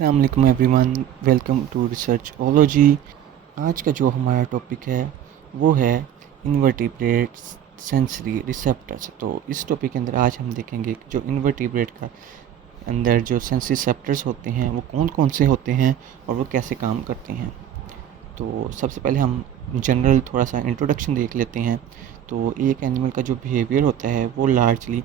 अस्सलाम वालेकुम everyone, welcome to रिसर्चोलॉजी। आज का जो हमारा टॉपिक है वो है इन्वर्टिब्रेट्स सेंसरी रिसेप्टर्स। तो इस टॉपिक के अंदर आज हम देखेंगे कि जो इन्वर्टिब्रेट का अंदर जो सेंसरी रिसेप्टर्स होते हैं वो कौन कौन से होते हैं और वो कैसे काम करते हैं। तो सबसे पहले हम जनरल थोड़ा सा इंट्रोडक्शन देख लेते हैं। तो एक एनिमल का जो बिहेवियर होता है वो लार्जली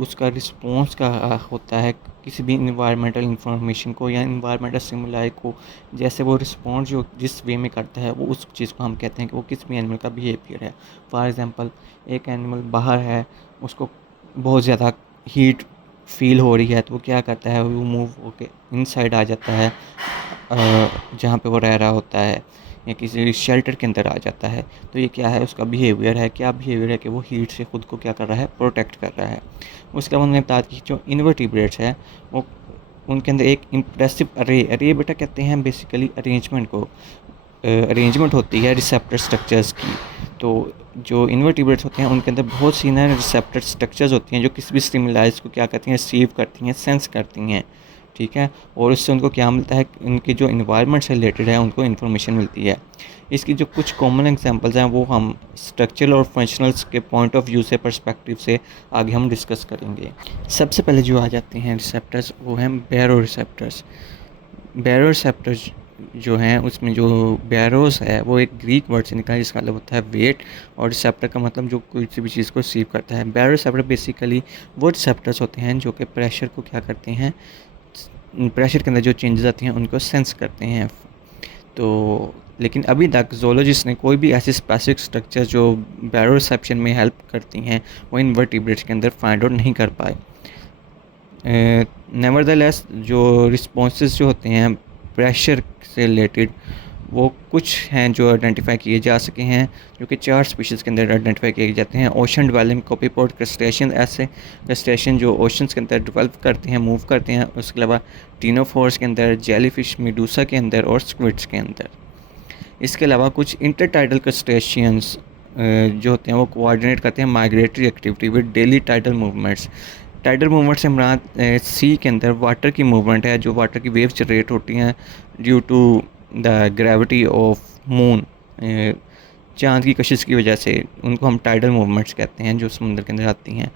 उसका रिस्पॉन्स का होता है किसी भी इन्वायरमेंटल इंफॉर्मेशन को या इन्वायरमेंटल स्टिमुलाई को। जैसे वो रिस्पॉन्स जो जिस वे में करता है वो उस चीज़ को हम कहते हैं कि वो किस भी एनिमल का बिहेवियर है। फॉर एग्जांपल, एक एनिमल बाहर है, उसको बहुत ज़्यादा हीट फील हो रही है तो वो क्या करता है, वो मूव होके इनसाइड आ जाता है जहाँ पे वो रह रहा होता है या किसी शेल्टर के अंदर आ जाता है। तो ये क्या है, उसका बिहेवियर है। क्या बिहेवियर है कि वो हीट से ख़ुद को क्या कर रहा है, प्रोटेक्ट कर रहा है। उसके बाद उन्होंने बता कि जो इन्वर्टिब्रेट्स है वो उनके अंदर एक इम्प्रेसिव अरे बेटा कहते हैं बेसिकली अरेंजमेंट को। अरेंजमेंट होती है रिसेप्टर स्ट्रक्चर्स की। तो जो इन्वर्टिब्रेट्स होते हैं उनके अंदर बहुत सी ना रिसेप्टर स्ट्रक्चर्स होती हैं जो किसी भी स्टिमुलाइज को क्या करती हैं, रिसीव करती हैं, सेंस करती हैं। ठीक है, और इससे उनको क्या मिलता है, उनके जो इन्वायरमेंट से रिलेटेड है उनको इन्फॉर्मेशन मिलती है। इसकी जो कुछ कॉमन एग्जांपल्स हैं वो हम स्ट्रक्चरल और फंक्शनल्स के पॉइंट ऑफ व्यू से पर्सपेक्टिव से आगे हम डिस्कस करेंगे। सबसे पहले जो आ जाते हैं रिसेप्टर्स वो हैं बैरो रिसेप्टर्स। बैरो रिसेप्टर्स जो हैं उसमें जो बैरोस है वो एक ग्रीक वर्ड से निकला है जिसका मतलब होता है वेट, और रिसेप्टर का मतलब जो कोई भी चीज़ को रिसीव करता है। बैरो रिसेप्टर बेसिकली वो रिसेप्टर्स होते हैं जो कि प्रेशर को क्या करते हैं, प्रेशर के अंदर जो चेंजेस आती हैं उनको सेंस करते हैं। तो लेकिन अभी तक ज़ूलॉजिस्ट ने कोई भी ऐसी स्पेसिफिक स्ट्रक्चर जो बैरो रिसेप्शन में हेल्प करती हैं वो इन्वर्टिब्रेट्स के अंदर फाइंड आउट नहीं कर पाए। नेवरदलेस जो रिस्पॉन्सेस जो होते हैं प्रेशर से रिलेटेड वो कुछ हैं जो आइडेंटिफाई किए जा सके हैं, जो कि 4 स्पीशीज़ के अंदर आइडेंटिफाई किए जाते हैं। ओशन डेवलपिंग कॉपीपोड क्रस्टेशियन, ऐसे क्रस्टेशियन जो ओशंस के अंदर डेवलप करते हैं, मूव करते हैं। उसके अलावा टीनोफोर्स के अंदर, जेलीफिश मेडूसा के अंदर और स्क्विड्स के अंदर। इसके अलावा कुछ इंटरटाइडल क्रस्टेशियंस जो होते हैं वो कोऑर्डिनेट करते हैं migratory activity with daily tidal movements. Tidal movement से मुराद सी के अंदर वाटर की मूवमेंट है, जो वाटर की वेव्स जनरेट होती हैं due to the gravity of moon, चाँद की कशिश की वजह से। उनको हम टाइडल मूवमेंट्स कहते हैं जो समुद्र के अंदर आती हैं।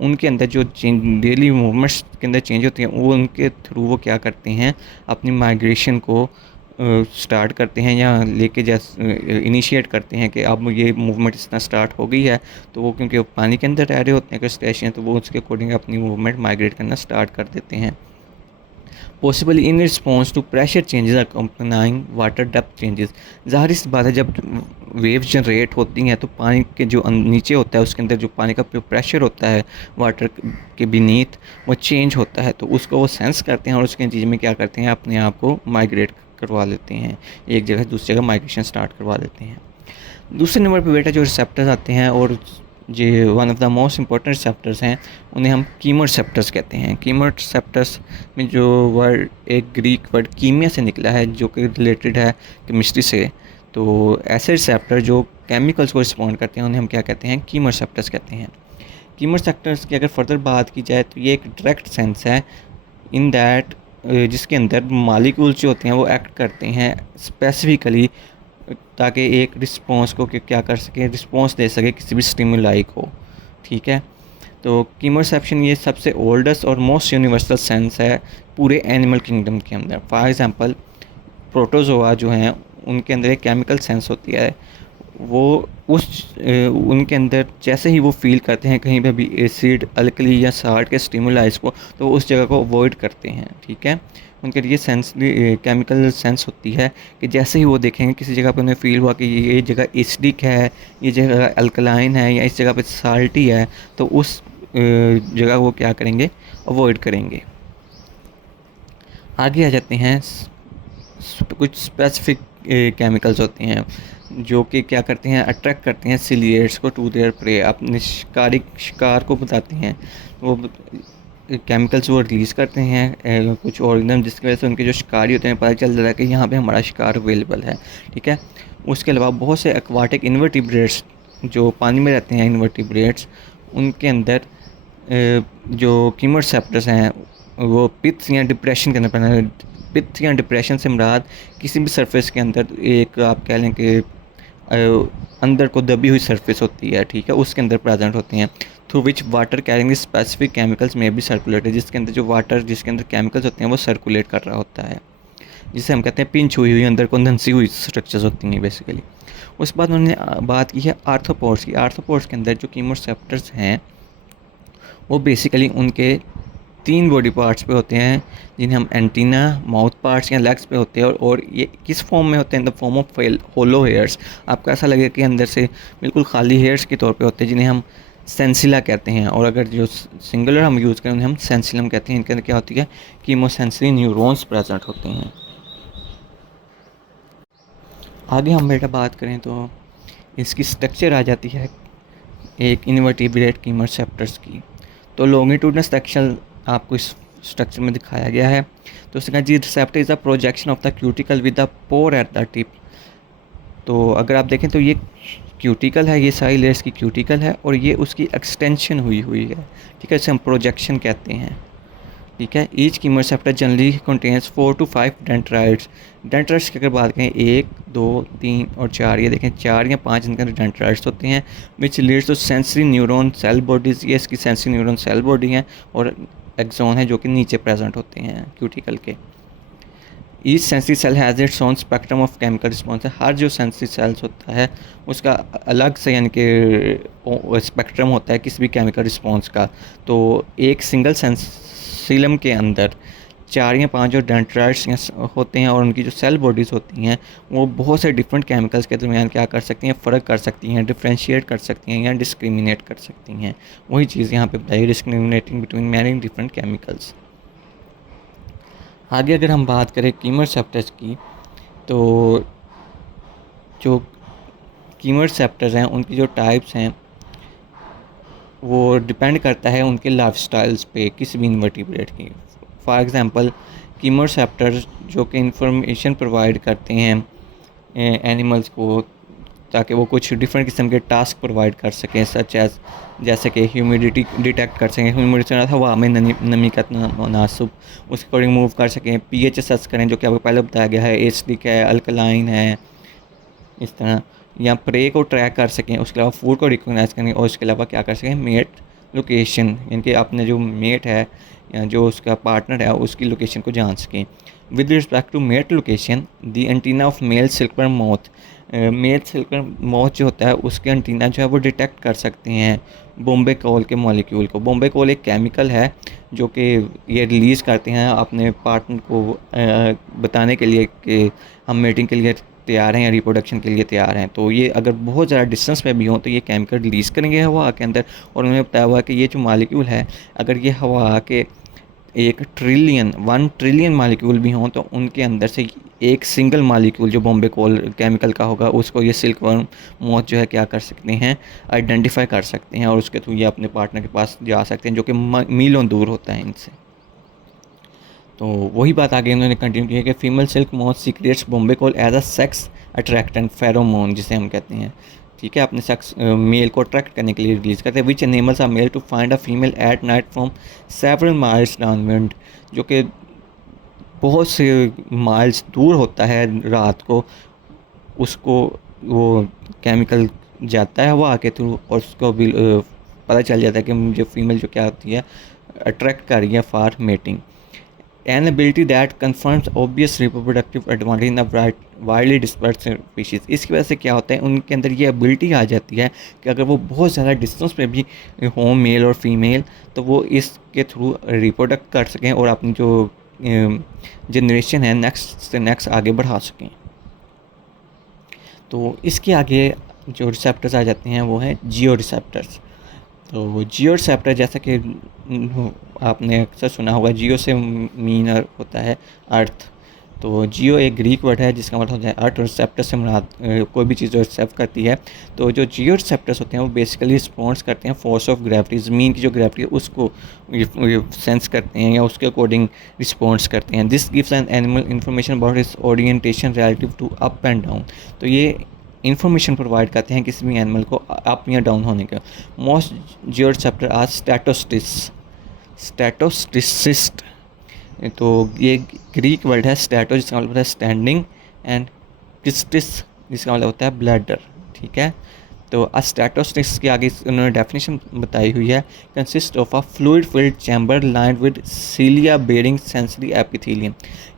उनके अंदर जो डेली मूवमेंट्स के अंदर चेंज होती हैं वो उनके थ्रू वो क्या करते हैं, अपनी माइग्रेशन को स्टार्ट करते हैं या लेके जैसे इनिशिएट करते हैं कि अब ये मूवमेंट इतना स्टार्ट हो गई है। तो वो क्योंकि वो पानी के अंदर रह रहे होते हैं क्रस्टेशियन, तो वो उसके अकॉर्डिंग अपनी मूवमेंट माइग्रेट करना स्टार्ट कर देते हैं। Possibly in response to pressure changes accompanying water depth changes. ज़ाहिर सी बात है जब वेव्स जनरेट होती हैं तो पानी के जो नीचे होता है उसके अंदर जो पानी का प्रेशर होता है वाटर के बीनीथ वो चेंज होता है, तो उसको वो सेंस करते हैं और उसके नतीजे में क्या करते हैं, अपने आप को माइग्रेट करवा लेते हैं, एक जगह से दूसरी जगह माइग्रेशन स्टार्ट करवा लेते हैं। दूसरे नंबर पर बेटा जो रिसेप्टर्स आते हैं और जो one of the most important receptors हैं उन्हें हम कीमो रिसेप्टर्स कहते हैं। कीमो रिसेप्टर्स में जो वर्ड एक ग्रीक वर्ड कीमिया से निकला है जो कि रिलेटेड है केमिस्ट्री से। तो ऐसे रिसेप्टर जो केमिकल्स को रिस्पॉन्ड करते हैं उन्हें हम क्या कहते हैं, कीमो रिसेप्टर्स कहते हैं। कीमो रिसेप्टर्स की अगर फर्दर बात की जाए तो ये एक डायरेक्ट सेंस है इन दैट जिसके अंदर मालिक्यूल्स जो होते हैं वो एक्ट करते हैं स्पेसिफिकली ताकि एक रिस्पॉन्स को क्या कर सके, रिस्पॉन्स दे सके किसी भी स्टिमुलाई को। ठीक है, तो कीमोरिसेप्शन ये सबसे ओल्डेस्ट और मोस्ट यूनिवर्सल सेंस है पूरे एनिमल किंगडम के अंदर। फॉर एग्जांपल प्रोटोजोआ जो हैं उनके अंदर एक केमिकल सेंस होती है, वो उनके अंदर जैसे ही वो फील करते हैं कहीं पे भी एसिड, अल्कली या साल्ट के स्टिमुलाइज को, तो वो उस जगह को अवॉइड करते हैं। ठीक है, उनके लिए सेंस केमिकल सेंस होती है कि जैसे ही वो देखेंगे किसी जगह पर उन्हें फील हुआ कि ये जगह एसिडिक है, ये जगह अल्कलाइन है या इस जगह पे साल्टी है, तो उस जगह वो क्या करेंगे, अवॉइड करेंगे। आगे आ जाते हैं कुछ स्पेसिफिक केमिकल्स होते हैं जो कि क्या करते हैं, अट्रैक्ट करते हैं सिलिएट्स को टू देयर प्रे, अपने शिकार को बताते हैं। वो केमिकल्स वो रिलीज़ करते हैं कुछ ऑर्गेनिज्म जिसकी वजह से उनके जो शिकारी होते हैं पता चल जाता है कि यहाँ पे हमारा शिकार अवेलेबल है। ठीक है, उसके अलावा बहुत से एक्वाटिक इन्वर्टिब्रेट्स जो पानी में रहते हैं इन्वर्टिब्रेट्स, उनके अंदर जो कीमोरिसेप्टर्स हैं वो पित्स या डिप्रेशन के अंदर पैदा। पित्त या डिप्रेशन से मुराद किसी भी सरफेस के अंदर एक आप कह लें कि अंदर को दबी हुई सरफेस होती है, ठीक है, उसके अंदर प्रेजेंट होती हैं। Through which water carrying specific chemicals में भी सर्कुलेटेड, जिसके अंदर जो वाटर जिसके अंदर केमिकल्स होते हैं वो सर्कुलेट कर रहा होता है, जिसे हम कहते हैं पिंच हुई हुई अंदर कंडेंसी हुई स्ट्रक्चर्स होती हैं बेसिकली। उसके बाद उन्होंने बात की है आर्थ्रोपोड्स की। आर्थ्रोपोड्स के अंदर जो कीमोसेप्टर्स हैं वो बेसिकली उनके 3 बॉडी पार्ट्स पे होते हैं, जिन्हें हम एंटीना, माउथ पार्ट्स या लेग्स पे होते हैं। और ये किस फॉर्म में होते हैं? In the form of hollow hairs. आपको ऐसा लगेगा कि अंदर से बिल्कुल खाली हेयर्स के तौर पे होते हैं, जिन्हें हम सेंसिला कहते हैं। और अगर जो सिंगुलर हम यूज़ करें उन्हें हम सेंसिलम कहते हैं। इनके अंदर क्या होती है? कीमोसेंसरी न्यूरॉन्स प्रेजेंट होते हैं। आगे हम बेटा बात करें तो इसकी स्ट्रक्चर आ जाती है एक इनवर्टिब्रेट कीमोसेप्टर्स की। तो लॉन्गिट्यूडनल स्ट्रक्चर आपको इस स्ट्रक्चर में दिखाया गया है। तो उसका जी receptor is a projection of the cuticle with the pore at the tip. तो अगर आप देखें तो ये क्यूटिकल है, ये सारी लेयर्स की क्यूटिकल है और ये उसकी एक्सटेंशन हुई हुई है, ठीक है, इसे हम प्रोजेक्शन कहते हैं, ठीक है। Each chemoreceptor generally contains 4 to 5 dendrites. Dendrites की अगर बात करें 1, 2, 3 और 4, ये देखें 4 या 5 इनके अंदर डेंड्राइट्स होते हैं। Which leads to sensory neuron cell bodies, ये इसकी सेंसरी न्यूरॉन सेल बॉडी है। और एक्सॉन है जो कि नीचे प्रेजेंट होते हैं क्यूटिकल के। Each sensory cell has its own spectrum of chemical response है। हर जो सेंसरी सेल्स होता है उसका अलग से यानी कि स्पेक्ट्रम होता है किसी भी केमिकल रिस्पॉन्स का। तो एक सिंगल सेंसिलम के अंदर 4 या 5 जो डेंड्राइट्स होते हैं और उनकी जो सेल बॉडीज़ होती हैं वो बहुत से डिफरेंट केमिकल्स के दरमियान क्या कर सकती हैं? फ़र्क कर सकती हैं, डिफ्रेंशिएट कर सकती हैं या डिस्क्रिमिनेट कर सकती हैं। वही चीज़ यहाँ पे बताइए, discriminating between many different chemicals. आगे अगर हम बात करें कीमोसेप्टर्स की, तो जो कीमोसेप्टर्स हैं उनकी जो टाइप्स हैं वो डिपेंड करता है उनके लाइफस्टाइल्स पे किसी भी इनवर्टिब्रेट की। फॉर एग्जांपल कीमोसेप्टर्स जो कि इंफॉर्मेशन प्रोवाइड करते हैं एनिमल्स को, ताकि वो कुछ डिफरेंट किस्म के टास्क प्रोवाइड कर सकें, सच एज जैसे कि ह्यूमिडिटी डिटेक्ट कर सकें, ह्यूमिडिटी हवा में नमी का तनासुब, उसके अकॉर्डिंग मूव कर सकें। पीएच असेस करें जो कि आपको पहले बताया गया है, एसिडिक है, अल्कलाइन है, इस तरह। या प्रे को ट्रैक कर सकें, उसके अलावा फूड को रिकॉग्नाइज करें और उसके अलावा क्या कर सकें? मेट लोकेशन, यानी कि अपने जो मेट है या जो उसका पार्टनर है उसकी लोकेशन को जान सकें। With respect to mate location, the antenna of male silkworm moth, male silkworm moth जो होता है उसके एंटीना जो है वो डिटेक्ट कर सकते हैं बॉम्बे कोल के मॉलिक्यूल को। बॉम्बे कोल एक केमिकल है जो कि ये रिलीज़ करते हैं अपने पार्टनर को बताने के लिए कि हम मेटिंग के लिए तैयार हैं या रिप्रोडक्शन के लिए तैयार हैं। तो ये अगर बहुत ज़्यादा डिस्टेंस पे भी हों तो ये केमिकल रिलीज़ करेंगे हवा के अंदर। और उन्होंने बताया हुआ कि ये जो मॉलिक्यूल है अगर ये हवा के 1 ट्रिलियन मॉलिक्यूल भी हों तो उनके अंदर से एक सिंगल मॉलिक्यूल जो बॉम्बे कोल केमिकल का होगा उसको ये सिल्कवर्म मॉथ जो है क्या कर सकते हैं? आइडेंटिफाई कर सकते हैं और उसके थ्रू ये अपने पार्टनर के पास जा सकते हैं जो कि मीलों दूर होता है इनसे। तो वही बात आगे उन्होंने कंटिन्यू की है कि female silk moth secretes bombykol as a sex attractant pheromone, जिसे हम कहते हैं, ठीक है, अपने सेक्स मेल को अट्रैक्ट करने के लिए रिलीज़ करते हैं। Which enables a male to find a female at night from several miles downwind, जो कि बहुत से माइल्स दूर होता है रात को, उसको वो केमिकल जाता है हवा के थ्रू और उसको भी पता चल जाता है कि मुझे फीमेल जो क्या होती है अट्रैक्ट कर रही है for mating. An ability that confirms obvious reproductive advantage in a widely dispersed species। इसकी वजह से क्या होता है उनके अंदर ये एबिलिटी आ जाती है कि अगर वो बहुत ज़्यादा डिस्टेंस पे भी हों मेल और फीमेल तो वो इसके थ्रू रिप्रोडक्ट कर सकें और अपनी जो जनरेशन है नेक्स्ट से नेक्स्ट आगे बढ़ा सकें। तो इसके आगे जो रिसेप्टर्स आ जाते हैं वो हैं जियो रिसेप्टर्स। तो जियो रिसेप्टर जैसा कि आपने अक्सर सुना होगा, जियो से मीन होता है अर्थ। तो जियो एक ग्रीक वर्ड है जिसका मतलब होता है अर्थ, और रिसेप्टर से मुराद कोई भी चीज़ जो रिसेप्ट करती है। तो जो जियो रिसेप्टर्स होते हैं वो बेसिकली रिस्पॉन्स करते हैं फोर्स ऑफ ग्रेविटी, ज़मीन की जो ग्रेविटी है उसको सेंस करते हैं या उसके अकॉर्डिंग रिस्पॉन्स करते हैं। This gives an animal information about its orientation relative to up and down. तो ये इन्फॉर्मेशन प्रोवाइड करते हैं किसी भी एनिमल को अप या डाउन होने का। मोस्ट जियो रिसेप्टर आर स्टैटोस्टिस्ट तो ये ग्रीक वर्ड है स्टैटो, जिसका मतलब है स्टैंडिंग, एंड क्रिस्टिस जिसका मतलब होता है ब्लैडर। ठीक है, तो अस्टैटोसिस के आगे उन्होंने डेफिनेशन बताई हुई है, consist of a fluid filled chamber lined with cilia bearing sensory epithelium.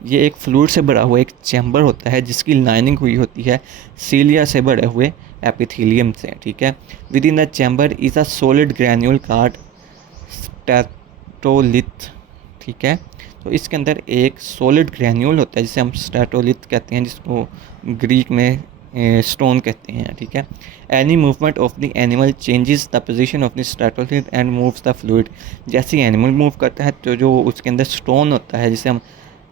ये एक फ्लूइड से भरा हुआ एक चैम्बर होता है जिसकी लाइनिंग हुई होती है सीलिया से भरे हुए एपिथेलियम से। ठीक है, within the chamber is a solid granule called statolith. ठीक है, तो इसके अंदर एक सॉलिड ग्रैन्यूल होता है जिसे हम स्टैटोलिथ कहते हैं, जिसको ग्रीक में स्टोन कहते हैं। ठीक है, any movement of the animal changes the position of the statolith and moves the fluid. जैसे ही एनिमल मूव करता है तो जो उसके अंदर स्टोन होता है जिसे हम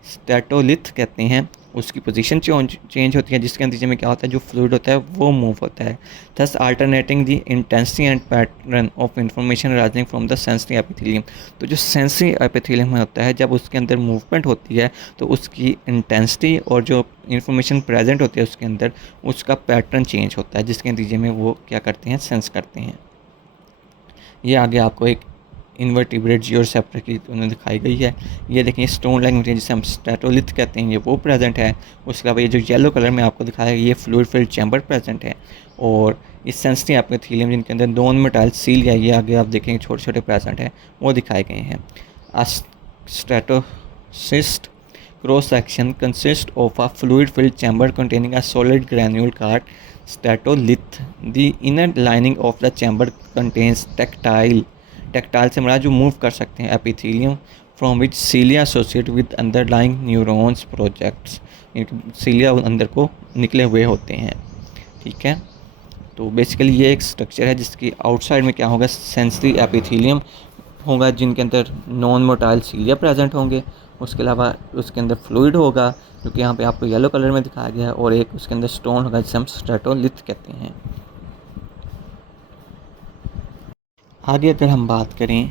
स्टैटोलिथ कहते हैं, उसकी पोजीशन चेंज होती है, जिसके नतीजे में क्या होता है, जो फ्लूइड होता है वो मूव होता है, thus alternating the intensity and pattern of information rising from the sensory epithelium. तो जो सेंसरी एपिथेलियम में होता है, जब उसके अंदर मूवमेंट होती है तो उसकी इंटेंसिटी और जो इन्फॉर्मेशन प्रेजेंट होती है उसके अंदर, उसका पैटर्न चेंज होता है, जिसके नतीजे में वो क्या करते हैं, सेंस करते हैं। ये आगे आपको एक इन्वर्टिब्रेट जियोसेप्टर की उन्हें दिखाई गई है। ये देखिए स्टोन लाइक मटेरियल जिसे हम स्टैटोलिथ कहते हैं, ये वो प्रेजेंट है। उसके अलावा ये जो येलो कलर में आपको दिखाया है, ये फ्लूइड फिल्ड चैम्बर प्रेजेंट है। और इस सेंसरी एपिथेलियम जिनके अंदर नॉन मेटाइल सील है, ये आगे आप देखेंगे छोटे छोटे प्रेजेंट है, वो दिखाए गए हैं। Statocyst cross section consist of a fluid filled chamber containing a solid granule card statolith. The inner lining of the chamber contains tactile से हमारा जो मूव कर सकते हैं epithelium, from which cilia associate with underlying neurons projects. Cilia अंदर को निकले हुए होते हैं। ठीक है, तो बेसिकली ये एक स्ट्रक्चर है जिसकी आउटसाइड में क्या होगा, सेंसरी एपिथेलियम होगा जिनके अंदर नॉन मोटाइल सीलिया प्रेजेंट होंगे। उसके अलावा उसके अंदर फ्लूइड होगा जो कि यहाँ पे आपको येलो कलर में दिखाया गया है, और एक उसके अंदर स्टोन होगा जिसे हम स्ट्रेटोलिथ कहते हैं। आगे अगर हम बात करें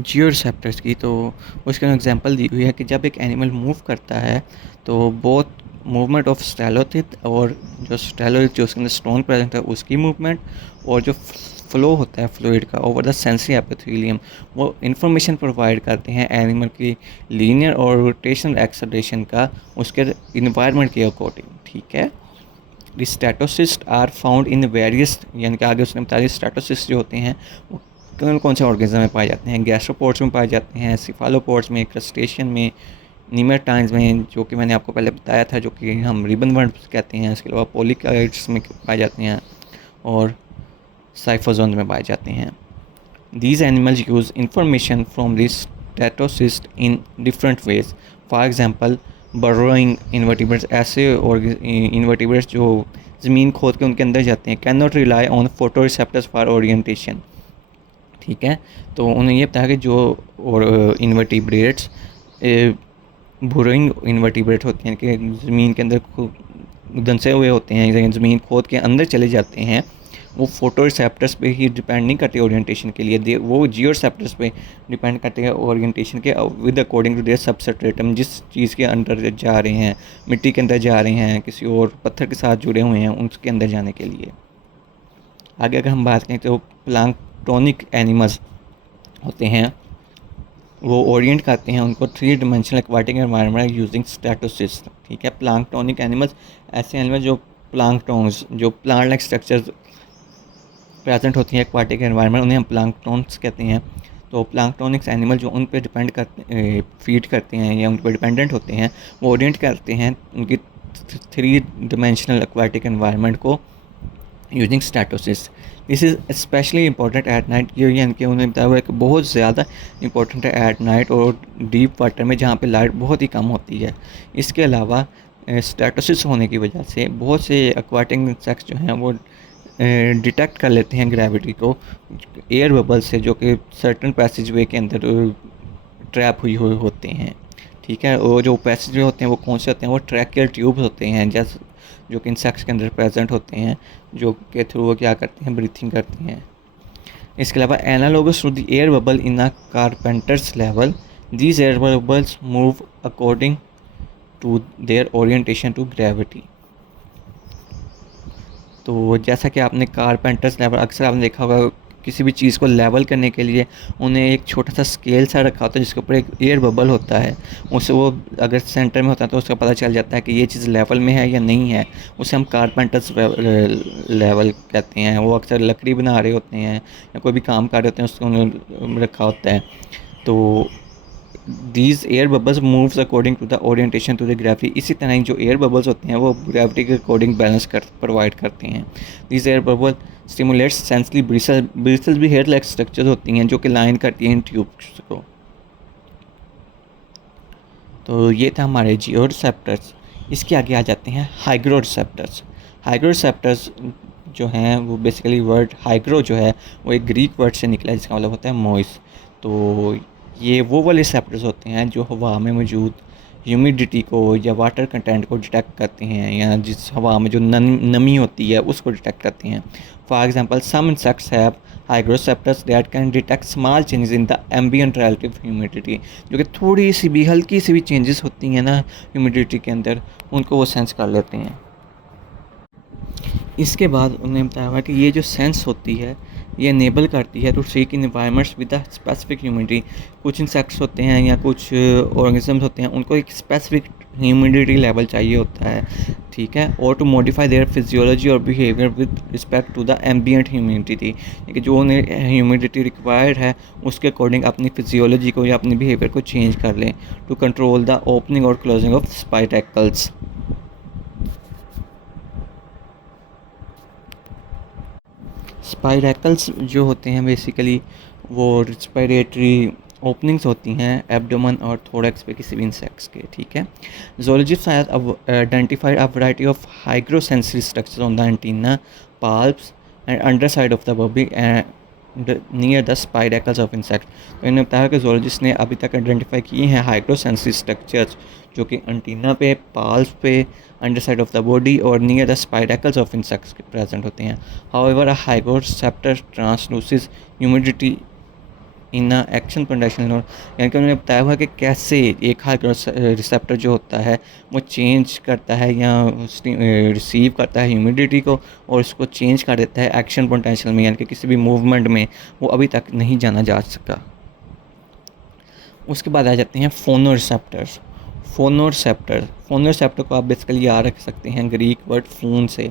जियोरिसेप्टर्स की, तो उसके एग्जांपल दी हुई है कि जब एक एनिमल मूव करता है तो बोथ मूवमेंट ऑफ स्टेलोथिथ और जो स्टेलोलिथ जो उसके अंदर स्टोन प्रेजेंट है उसकी मूवमेंट, और जो फ्लो होता है फ्लूइड का ओवर द सेंसरी एपिथेलियम, वो इन्फॉर्मेशन प्रोवाइड करते हैं एनिमल की लीनियर और रोटेशनल एक्सेलरेशन का उसके इन्वायरमेंट के अकॉर्डिंग। ठीक है, statocysts are found in various, यानी कि आगे उसने बताया स्टैटोसिस्ट जो होते हैं वो कौन से ऑर्गेनिज्म में पाए जाते हैं, गैस्ट्रोपोड्स में पाए जाते हैं, सिफालोपोड्स में, क्रस्टेशियन में, नीमेटाइड्स में जो कि मैंने आपको पहले बताया था, जो कि हम रिबन वर्म्स कहते हैं। इसके अलावा पोलिकाइड्स में पाए जाते हैं और साइफोजोन में पाए जाते हैं। These animals use information from this statocyst in different ways. For example, burrowing invertebrates, ऐसे और invertebrates जो ज़मीन खोद के उनके अंदर जाते हैं, can not rely on photoreceptors for orientation. ठीक है, तो उन्हें ये बताया कि जो और इन्वर्टिब्रेट्स बुरोइंग इन्वर्टिब्रेट होते हैं कि ज़मीन के अंदर धंसे हुए होते हैं, ज़मीन खोद के अंदर चले जाते हैं, वो फोटो रिसेप्टर्स पे ही डिपेंड नहीं करते ओरिएंटेशन के लिए, वो जियो रिसेप्टर्स पे डिपेंड करते हैं ओरिएंटेशन के, with according to their substratum, जिस चीज़ के अंदर जा रहे हैं, मिट्टी के अंदर जा रहे हैं, किसी और पत्थर के साथ जुड़े हुए हैं, उसके अंदर जाने के लिए। आगे अगर हम बात करें तो प्लांक्टोनिक एनिमल्स होते हैं, वो ओरिएंट करते हैं उनको 3 dimensional aquatic environment using statocyst. ठीक है, प्लांक्टोनिक एनिमल्स ऐसे एनिमल जो प्लांक्टोन्स, जो प्लांट लाइक स्ट्रक्चर्स प्रेजेंट होती है एक्वाटिक एनवायरनमेंट, उन्हें हम प्लांक्टोन्स कहते हैं। तो प्लांक्टोनिक्स एनिमल जो उन पे डिपेंड करते फीड करते हैं या उन पर डिपेंडेंट होते हैं, वो ओरिएंट करते हैं उनकी 3 डिमेंशनल एक्वाटिक एनवायरनमेंट को using statocysts. This is especially important at night, ये यानी कि उन्हें बताया हुआ है कि बहुत ज़्यादा इंपॉर्टेंट है एट नाइट और डीप वाटर में जहाँ पे लाइट बहुत ही कम होती है। इसके अलावा स्टैटोसिस होने की वजह से बहुत से एक्वाटिक इंसेक्ट्स जो हैं वो डिटेक्ट कर लेते हैं ग्रेविटी को एयर बबल से, जो कि सर्टन पैसेज वे के अंदर ट्रैप हुए होते हैं। ठीक है, और जो पैसेज वे होते हैं वो कौन से होते हैं, वो ट्रैकियल ट्यूब्स होते हैं, जैसे जो कि इंसेक्ट्स के अंदर प्रेजेंट होते हैं, जो के थ्रू वो क्या करते हैं, ब्रीथिंग करते हैं। इसके अलावा analogous to the air bubble in a carpenter's level, these air bubbles move according to their orientation to gravity. तो जैसा कि आपने कारपेंटर्स लेवल अक्सर आपने देखा होगा किसी भी चीज़ को लेवल करने के लिए उन्हें एक छोटा सा स्केल सा रखा होता है जिसके ऊपर एक एयर बबल होता है। उससे वो अगर सेंटर में होता है तो उसका पता चल जाता है कि ये चीज़ लेवल में है या नहीं है। उसे हम कारपेंटर्स लेवल कहते हैं। वो अक्सर लकड़ी बना रहे होते हैं या कोई भी काम कर रहे होते हैं, उसको उन्होंने रखा होता है। तो these air bubbles moves according to the orientation to the gravity. इसी तरह जो एयर बबल्स होते हैं वो ग्रेविटी के अकॉर्डिंग बैलेंस कर प्रोवाइड करते हैं। These air bubble stimulates sensory bristles भी हेयर लाइक स्ट्रक्चर होती हैं जो कि लाइन करती हैं इन ट्यूब्स को। तो ये था हमारे जियोरिसेप्टर्स। इसके आगे आ जाते हैं हाइग्रोरिसेप्टर्स। हाइग्रोरिसेप्टर्स जो हैं वो बेसिकली वर्ड हाइग्रो जो है वो एक ग्रीक वर्ड से निकला है जिसका मतलब होता है मॉइस। तो ये वो वाले रिसेप्टर्स होते हैं जो हवा में मौजूद ह्यूमिडिटी को या वाटर कंटेंट को डिटेक्ट करते हैं या जिस हवा में जो नमी होती है उसको डिटेक्ट करते हैं। For example some insects have hygroreceptors that can detect small changes in the ambient relative humidity. जो कि थोड़ी सी भी हल्की सी भी चेंजेस होती हैं ना ह्यूमिडिटी के अंदर, उनको वो सेंस कर लेते हैं। इसके बाद उन्होंने बताया हुआ कि ये जो सेंस होती है ये इनेबल करती है to seek in environments with the specific humidity. कुछ इंसेक्ट्स होते हैं या कुछ ऑर्गेनिजम्स होते हैं उनको एक स्पेसिफिक ह्यूमिडिटी लेवल चाहिए होता है, ठीक है, और टू मॉडिफाई देयर फिजियोलॉजी और behaviour with respect to the ambient humidity. कि जो उन्हें ह्यूमिडिटी रिक्वायर्ड है उसके अकॉर्डिंग अपनी फिजियोलॉजी को या अपनी बिहेवियर को चेंज कर लें टू कंट्रोल द ओपनिंग और क्लोजिंग ऑफ स्पाइरेकल्स। स्पाइरेकल्स जो होते हैं बेसिकली वो रिस्पिरेटरी ओपनिंग्स होती हैं एब्डोमेन और थोरैक्स पे किसी भी इंसेक्ट्स के, ठीक है। Zoologists have identified a variety of hygrosensory structures on the antenna, palps and under side of the body near the spiracles of insect. तो इन्होंने बताया कि ज़ूलॉजिस्ट ने अभी तक आइडेंटिफाई किए हैं हाइग्रोसेंसरी स्ट्रक्चर्स जो कि एंटीना पे, पाल्प्स पे, under side of the body और near the spiracles of insects के प्रेजेंट होते हैं। However a hygroreceptor transduces humidity in action potential node. यानी कि उन्होंने बताया हुआ कि कैसे एक हाइग्रोसेप्टर जो होता है वो चेंज करता है या रिसीव करता है ह्यूमिडिटी को और उसको चेंज कर देता है एक्शन पोटेंशियल में, यानी कि किसी भी मूवमेंट में वो अभी तक नहीं जाना जा सका। उसके बाद आ जाते हैं फोनोरिसेप्टर्स। फोनोरिसेप्टर को आप बेसिकली याद रख सकते हैं ग्रीक वर्ड फोन से,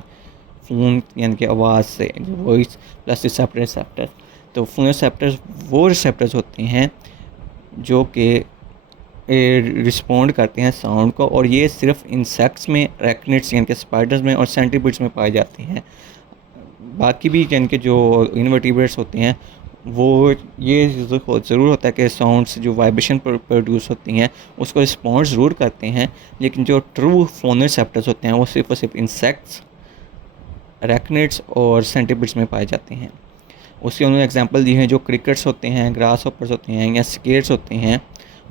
फोन यानी कि आवाज़ से, वॉइस प्लस रिसेप्टर। तो फोनोरिसेप्टर्स वो रिसेप्टर्स होते हैं जो कि रिस्पोंड करते हैं साउंड को, और ये सिर्फ इंसेक्ट्स में, रैकनिड्स यानी कि स्पाइडर्स में और सेंटीपीड्स में पाए जाते हैं। बाकी भी यानी कि जो इनवर्टिब्रेट्स होते हैं वो ये ज़रूर होता है कि साउंड्स जो वाइब्रेशन प्रोड्यूस होती हैं उसको रिस्पॉन्ड ज़रूर करते हैं, लेकिन जो ट्रू फोनोरिसेप्टर्स होते हैं वो सिर्फ और सिर्फ इंसेक्ट्स, रैकनिड्स और सेंटीपीड्स में पाए जाते हैं। उसके उन्होंने एग्जांपल दी हैं जो क्रिकेट्स होते हैं, ग्रास हॉपर्स होते हैं या स्केट्स होते हैं,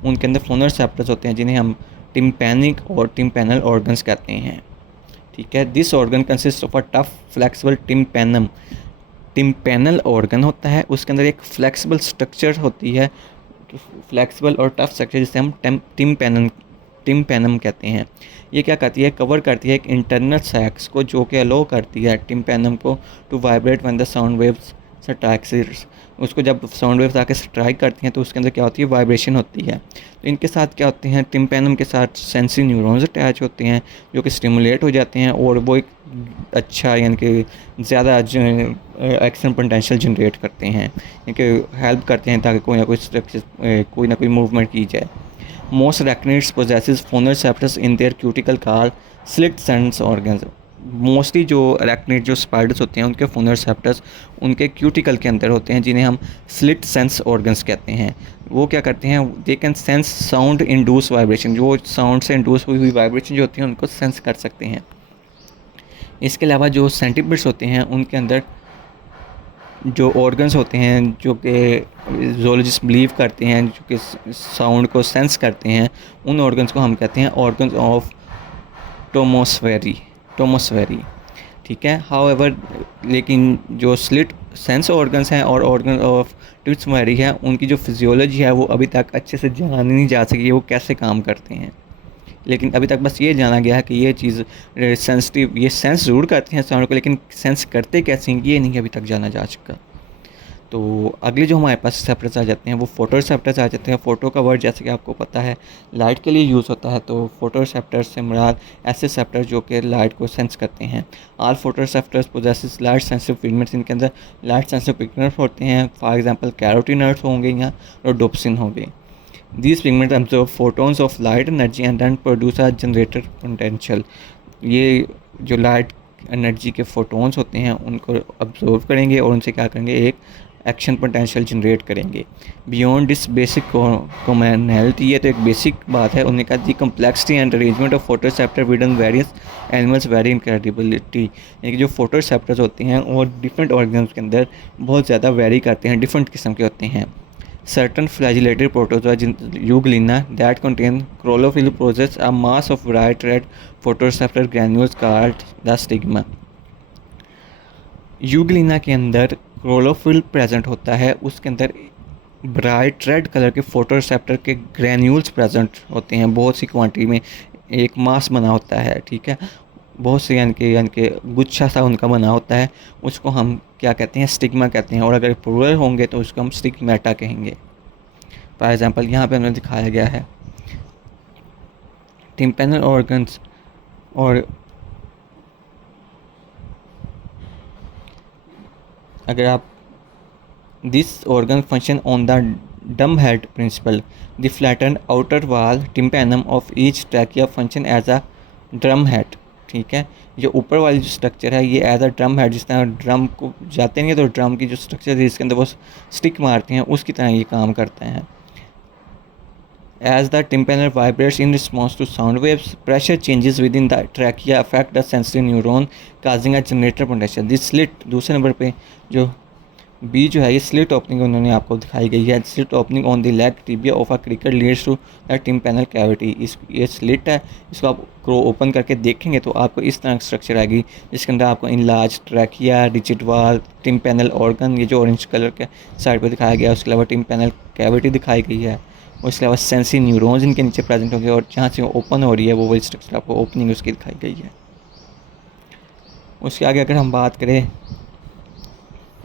उनके अंदर फोनोरिसेप्टर्स होते हैं जिन्हें हम टिम्पैनिक और टिम्पैनल ऑर्गन्स कहते हैं, ठीक है। This organ consist of a tough flexible tympanum. Tympanal organ होता है, उसके अंदर एक फ्लेक्सिबल स्ट्रक्चर होती है, फ्लेक्सिबल और टफ स्ट्रक्चर जिसे हम टिम्पैनम कहते हैं। ये क्या करती है, कवर करती है एक इंटरनल सैक्स को जो कि अलो करती है टिम्पैनम को to vibrate when the sound waves strikes. उसको जब साउंड वेव्स आके स्ट्राइक करती हैं तो उसके अंदर क्या होती है, वाइब्रेशन होती है। तो इनके साथ क्या होते हैं, टिम्पैनम के साथ सेंसरी न्यूरॉन्स अटैच होते हैं जो कि स्टिमुलेट हो जाते हैं और वो एक अच्छा यानी कि ज़्यादा एक्शन पोटेंशियल जनरेट करते हैं, यानी कि हेल्प करते हैं ताकि कोई ना कोई मूवमेंट की जाए। Most arachnids possesses phonoreceptors in their cuticle called slit sense organs. Mostly जो अरेक्निड जो स्पाइडर्स होते हैं उनके फोनोरिसेप्टर्स उनके क्यूटिकल के अंदर होते हैं जिन्हें हम स्लिट सेंस ऑर्गन्स कहते हैं। वो क्या करते हैं, they can sense sound induce vibration, जो साउंड से इंड्यूस हुई वाइब्रेशन जो होती है उनको सेंस कर सकते हैं। इसके अलावा जो सेंटीपीड्स होते हैं उनके अंदर जो ऑर्गन्स होते हैं जो कि ज़ूलॉजिस्ट बिलीव करते हैं जो कि साउंड को सेंस करते हैं, उन ऑर्गन्स को हम कहते हैं ऑर्गन्स ऑफ टोमोस्फेरी, ठीक है। हाउएवर लेकिन जो स्लिट सेंस ऑर्गन्स हैं और ऑर्गन ऑफ टोमोस्फेरी है उनकी जो फिजियोलॉजी है वो अभी तक अच्छे से जानी नहीं जा सकी है वो कैसे काम करते हैं, लेकिन अभी तक बस ये जाना गया है कि ये चीज़ सेंस ज़रूर करते हैं साउंड को, लेकिन सेंस करते कैसे हैं ये नहीं अभी तक जाना जा चुका। तो अगले जो हमारे पास रिसेप्टर्स आ जाते हैं वो फोटो रिसेप्टर्स आ जाते हैं। फ़ोटो का वर्ड जैसे कि आपको पता है लाइट के लिए यूज़ होता है, तो फोटो रिसेप्टर्स से मुराद ऐसे रिसेप्टर जो कि लाइट को सेंस करते हैं। All photo receptors possesses light sensitive pigments, इनके अंदर लाइट सेंसिटिव पिगमेंट्स होते हैं। फॉर एग्जांपल कैरोटीनॉइड्स होंगे या रोडोप्सिन होंगे। These pigments absorb photons of light energy and then produce a generator potential। ये जो लाइट एनर्जी के फोटोन्स होते हैं उनको अब्जॉर्व करेंगे और उनसे क्या करेंगे, एक एक्शन पोटेंशियल जनरेट करेंगे। बियॉन्ड दिस बेसिक कॉमनैलिटी, ये तो एक बेसिक बात है। उन्होंने कहा the complexity and arrangement of photo receptor within various animals very incredibility. यानी कि जो फोटो रिसेप्टर्स होते हैं वो डिफरेंट ऑर्गेन्स के अंदर बहुत ज़्यादा वेरी करते हैं, डिफरेंट किस्म के होते हैं। Certain flagellated protozoa Euglena that contain chlorophyll possess a mass of bright red photoreceptor granules called the stigma। Euglena के अंदर क्लोरोफिल प्रेजेंट होता है, उसके अंदर ब्राइट रेड कलर के फोटोरिसेप्टर के ग्रैन्यूल्स प्रेजेंट होते हैं, बहुत सी क्वांटिटी में एक मास बना होता है, ठीक है। बहुत से यानी कि गुच्छा सा उनका बना होता है, उसको हम क्या कहते हैं, स्टिग्मा कहते हैं। और अगर प्लूरल होंगे तो उसको हम स्टिग्मेटा कहेंगे। फॉर एग्जांपल यहाँ पे हमें दिखाया गया है टिम्पेनल ऑर्गन्स, और अगर आप this organ function on the drum head principle, the flatten outer wall tympanum of each trachea function as a drum head, ठीक है। जो ऊपर वाली जो स्ट्रक्चर है ये एज अ ड्रम हेड, जिस तरह ड्रम को जाते हैं तो ड्रम की जो स्ट्रक्चर है इसके अंदर वो स्टिक मारते हैं, उसकी तरह ये काम करते हैं। As the tympanum vibrates in response to sound waves, pressure changes within the trachea affect the sensory neuron, causing a generator potential। This slit, दूसरे नंबर पे जो बी जो है ये स्लिट ओपनिंग उन्होंने आपको दिखाई गई है। Slit opening on the leg tibia of a cricket leads to the tympanal cavity. इस ये स्लिट है, इसको आप क्रो ओपन करके देखेंगे तो आपको इस तरह स्ट्रक्चर आएगी, जिसके अंदर आपको इनलार्ज ट्रैकिया, रिजिड वाल, टिम्पेनल ऑर्गन, ये जो ऑरेंज कलर के साइड पर दिखाया गया है, उसके अलावा टिम्पेनल कैविटी दिखाई गई है, और इसके अलावा सेंसरी न्यूरॉन्स इनके नीचे प्रेजेंट होंगे, और जहाँ से ओपन हो रही है वो वही स्ट्रक्चर आपको ओपनिंग उसकी दिखाई गई है। उसके आगे अगर हम बात करें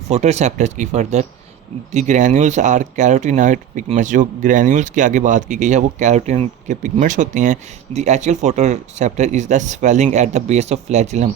फोटोरिसेप्टर्स की further, the granules are carotenoid pigments. जो ग्रैन्यूल्स की आगे बात की गई है वो कैरोटीन के पिगमेंट्स होते हैं। The actual photoreceptor is the swelling at the base of flagellum.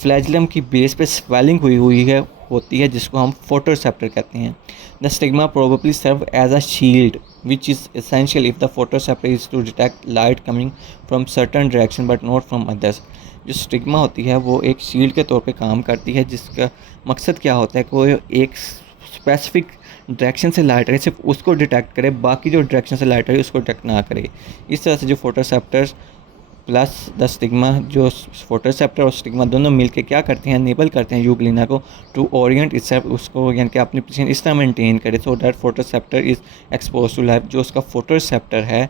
Flagellum की बेस पे स्वेलिंग हुई है होती है, जिसको हम फोटोरिसेप्टर कहते हैं। The stigma probably serve as a shield which is essential if the photoreceptor is to detect light coming from certain direction but not from others। जो स्टिग्मा होती है वो एक शील्ड के तौर पे काम करती है, जिसका मकसद क्या होता है कि वो एक स्पेसिफिक डायरेक्शन से लाइट है सिर्फ उसको डिटेक्ट करे, बाकी जो डायरेक्शन से लाइट है उसको डिटेक्ट ना करे। इस तरह से जो फोटोरिसेप्टर्स प्लस द स्टिग्मा, जो फोटोरिसेप्टर और स्टिग्मा दोनों मिलके क्या करते हैं, इनेबल करते हैं यूग्लिना को टू ओरिएंट इटसेल्फ, उसको यानी कि अपनी पोजीशन इस तरह मेंटेन करे so that photoreceptor is expose to light. जो उसका फोटोरिसेप्टर है,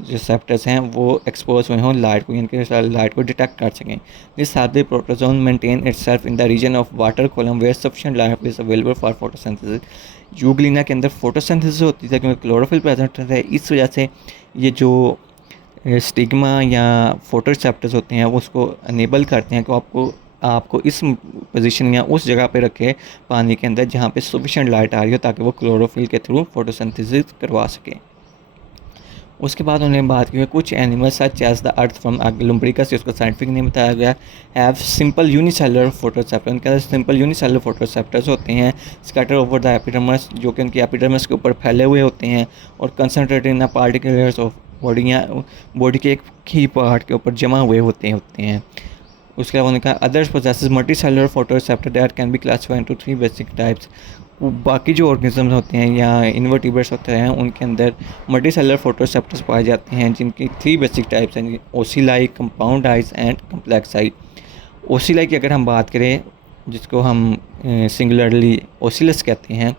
जो रिसेप्टर्स हैं वो एक्सपोज हुए हों लाइट को, यानी कि लाइट को डिटेक्ट कर सकें। This help the protozoan maintain itself in the region of water column where sufficient light is available for photosynthesis. Euglena के अंदर फोटोसिंथेसिस होती है क्योंकि क्लोरोफिल प्रेजेंट है, इस वजह से ये जो स्टिग्मा या फोटोरिसेप्टर्स होते हैं वो उसको अनेबल करते हैं कि आपको इस पोजीशन या उस जगह पे रखे पानी के अंदर जहाँ पे सफिशिएंट लाइट आ रही हो, ताकि वो क्लोरोफिल के थ्रू फोटोसिंथेसिस करवा सके। उसके बाद उन्होंने बात की है कुछ animals such as the earth from Lumbricus, जिसको साइंटिफिक नेम बताया गया, हैव सिंपल यूनिसेलुलर फोटोरिसेप्टर। उनके अंदर सिंपल यूनिसेलुलर फोटोरिसेप्टर्स होते हैं स्कैटर ओवर द एपिडर्मस, जो कि उनकी एपिडर्मस के ऊपर फैले हुए होते हैं और concentrated in the particulars of body या बॉडी के एक ही पार्ट के ऊपर जमा हुए होते हैं। उसके अलावा उन्होंने कहा others possesses multi cellular photoreceptor that can be classified into 3 basic types. बाकी जो ऑर्गेनिजम्स होते हैं या इन्वर्टिब्रेट्स होते हैं उनके अंदर मल्टी सेलुलर फोटोरिसेप्टर्स पाए जाते हैं, जिनकी 3 बेसिक टाइप्स हैं, ओसिलाई, कंपाउंड आइज एंड कम्प्लेक्स आई। ओसिलाई की अगर हम बात करें, जिसको हम सिंगुलरली ओसिलस कहते हैं,